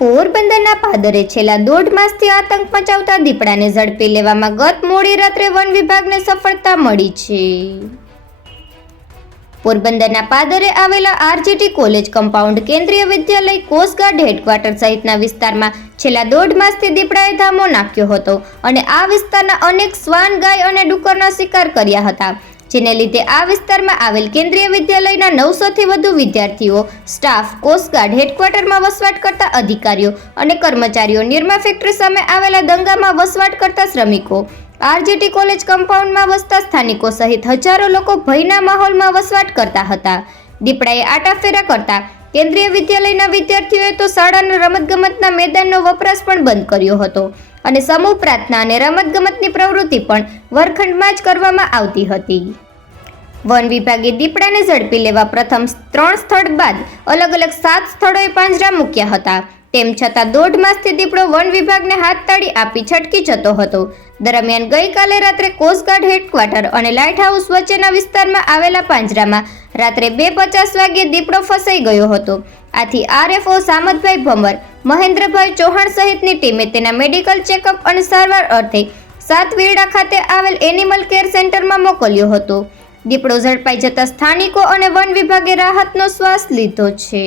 પોરબંદરના પાદરે છેલ્લા દોઢ માસથી આતંક મચાવતા દીપડાને ઝડપી લેવામાં ગત મોડી રાત્રે વન વિભાગને સફળતા મળી છે. પોરબંદરના પાદરે આવેલા આરજીટી કોલેજ કમ્પાઉન્ડ કેન્દ્રીય વિદ્યાલય કોસ્ટગાર્ડ હેડક્વાર્ટર સહિતના વિસ્તારમાં છેલ્લા દોઢ માસથી દીપડાએ ધામો નાખ્યો હતો અને આ વિસ્તારના અનેક શ્વાન ગાય અને ડુક્કરના શિકાર કર્યા હતા. જેને લીધે આ વિસ્તારમાં આવેલ કેન્દ્રીય વિદ્યાલયના નવસોથી વધુ વિદ્યાર્થીઓ, સ્ટાફ કોસ્ટગાર્ડ હેડક્વાર્ટરમાં વસવાટ કરતા અધિકારીઓ અને કર્મચારીઓ નિરમા ફેક્ટરી સામે આવેલા દંગામાં વસવાટ કરતા શ્રમિકો, આરજીટી કોલેજ કમ્પાઉન્ડમાં વસતા સ્થાનિકો સહિત હજારો લોકો ભયના માહોલમાં વસવાટ કરતા હતા. દીપડાએ આટાફેરા કરતા કેન્દ્રીય વિદ્યાલયના વિદ્યાર્થીઓએ તો શાળાના રમતગમતના મેદાનનો વપરાશ પણ બંધ કર્યો હતો અને સમૂહ પ્રાર્થના અને રમતગમતની પ્રવૃત્તિ પણ વર્ગખંડમાં જ કરવામાં આવતી હતી. વન વિભાગે દીપડાને ઝડપી લેવા પ્રથમ ત્રણ સ્થળ બાદ અલગ અલગ સાત સ્થળોએ પાંજરા મૂક્યા હતા. તેમ છતાં દોઢ માસથી દીપડો વન વિભાગને હાથ તાળી આપી છટકી જતો હતો. દરમિયાન ગઈકાલે રાત્રે કોસ્ટગાર્ડ હેડક્વાર્ટર અને લાઇટ હાઉસ વચ્ચેના વિસ્તારમાં આવેલા પાંજરામાં રાત્રે બે પચાસ વાગ્યે દીપડો ફસાઈ ગયો હતો. આથી આરએફઓ સામતભાઈ ભમર, મહેન્દ્રભાઈ ચૌહાણ સહિતની ટીમે તેના મેડિકલ ચેકઅપ અને સારવાર અર્થે સાત વીરડા ખાતે આવેલ એનિમલ કેર સેન્ટરમાં મોકલ્યો હતો. દીપડો ઝડપાઈ જતા સ્થાનિકો અને વન વિભાગે રાહતનો શ્વાસ લીધો છે.